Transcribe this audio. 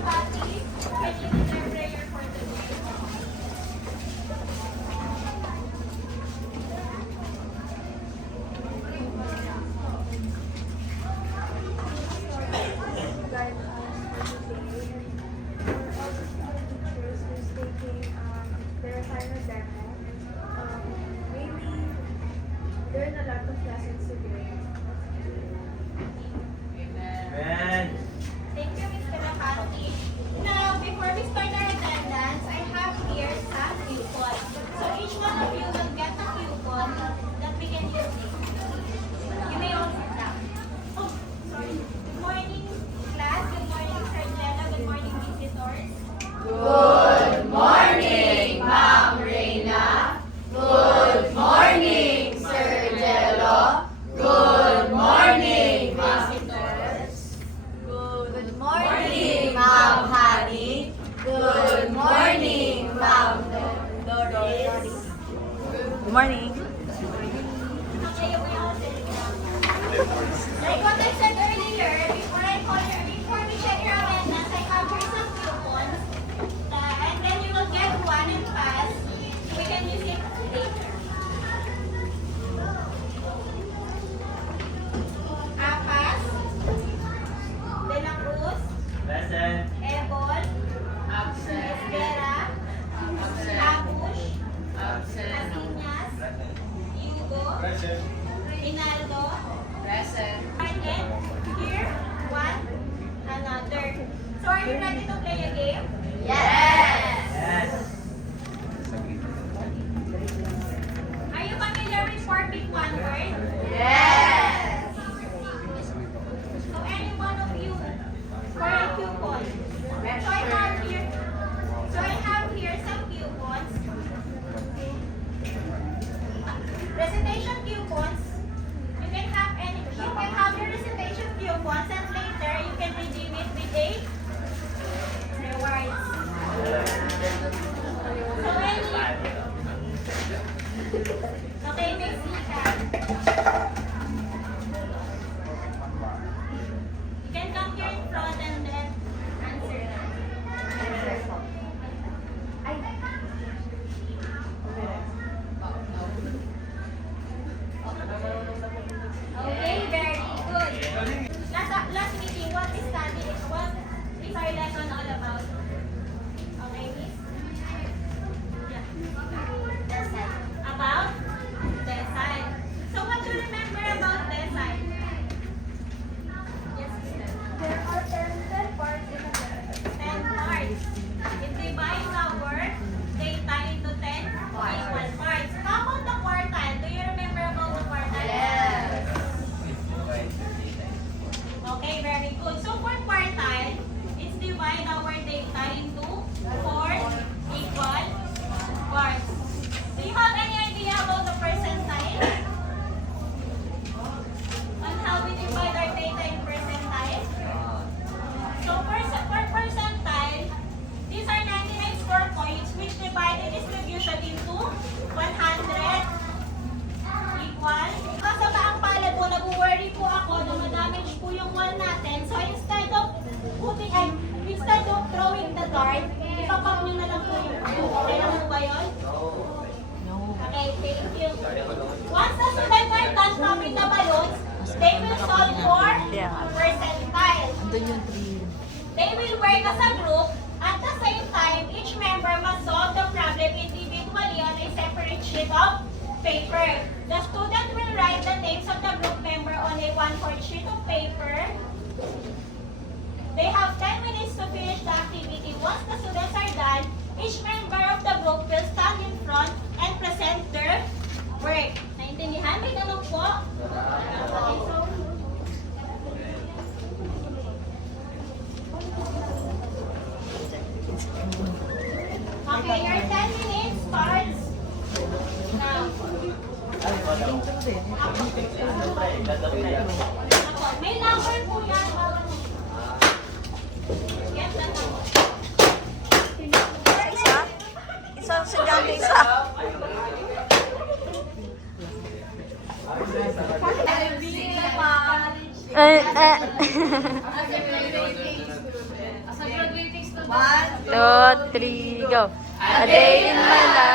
Patty, can you declare prayer for today? Guide us for today. For all the teachers who's taking their final demo, maybe learn a lot of lessons today. Amen. Thank you, Mr. Makati. Now, before we start our attendance, I have here some coupons. So each one of you will get a coupon that we can use. You may all sit down. Oh, sorry. Good morning, class. Good morning, Sir Jenna. Good morning, visitors. Good morning, Ma'am Reyna. Good morning, Sir Jello. Good morning, visitors. Good morning, Ma'am Hani. Good morning, Ma'am Doris. Good morning. Okay, you may all sit down. Like what I said earlier, before we check your attendance, I have here some coupons. And then you will get one and pass. We can use it later. Apas, De La Cruz, Present. Ebol, Absent. Esguera, Absent. Abush, Absent. Asinas, Hugo, Present. Rinaldo, Present. and here, one, another. So are you ready to play a game? Yes. Yes. Are you familiar with 4 pick 1 word? Yes. So any one of you for a coupon. So I have here some coupons. Recitation coupons. You can have your recitation coupons and later you can redeem it with a rewards. So okay, next weekend. You can come here in front and then answer that. Okay, very good. Last meeting, what is our lesson all about? Okay, miss? Yeah. About decile. So what do you remember about decile? Yes, sister. There are 10 parts in a day. 10 parts. It divides our data into 10 equal parts. How about the quartile? Do you remember about the quartile? Yes. Okay, very good. So for quartile, it's divide our data into 4 equal parts. Do you have any idea about the percentile? On how we divide our data in percentile? So for percentile, these are 99 score points which divide the distribution into 100 equal. Kasi ba ang palad po, nag-worry po ako na ma-damage po yung wall natin. So instead of throwing the dart, ipapap nyo na lang po yung okay lang po ba yun? Okay, thank you. Once the students are done popping the balloons, they will solve for percentile. Andun yung 3. They will work as a group. At the same time, each member must solve the problem individually on a separate sheet of paper. The student will write the names of the group member on a 1/4 sheet of paper. They have 10 minutes to finish the activity. Once the students are done, each member of the group will stand in front and present their work. Naintindihan? May tanong po? Okay, so okay, your 10 minutes starts now. May number po yan. Get the number. Isa? Isang estudyante, isa. As a graduating student, as a graduating 2, 3, go. A day in my life.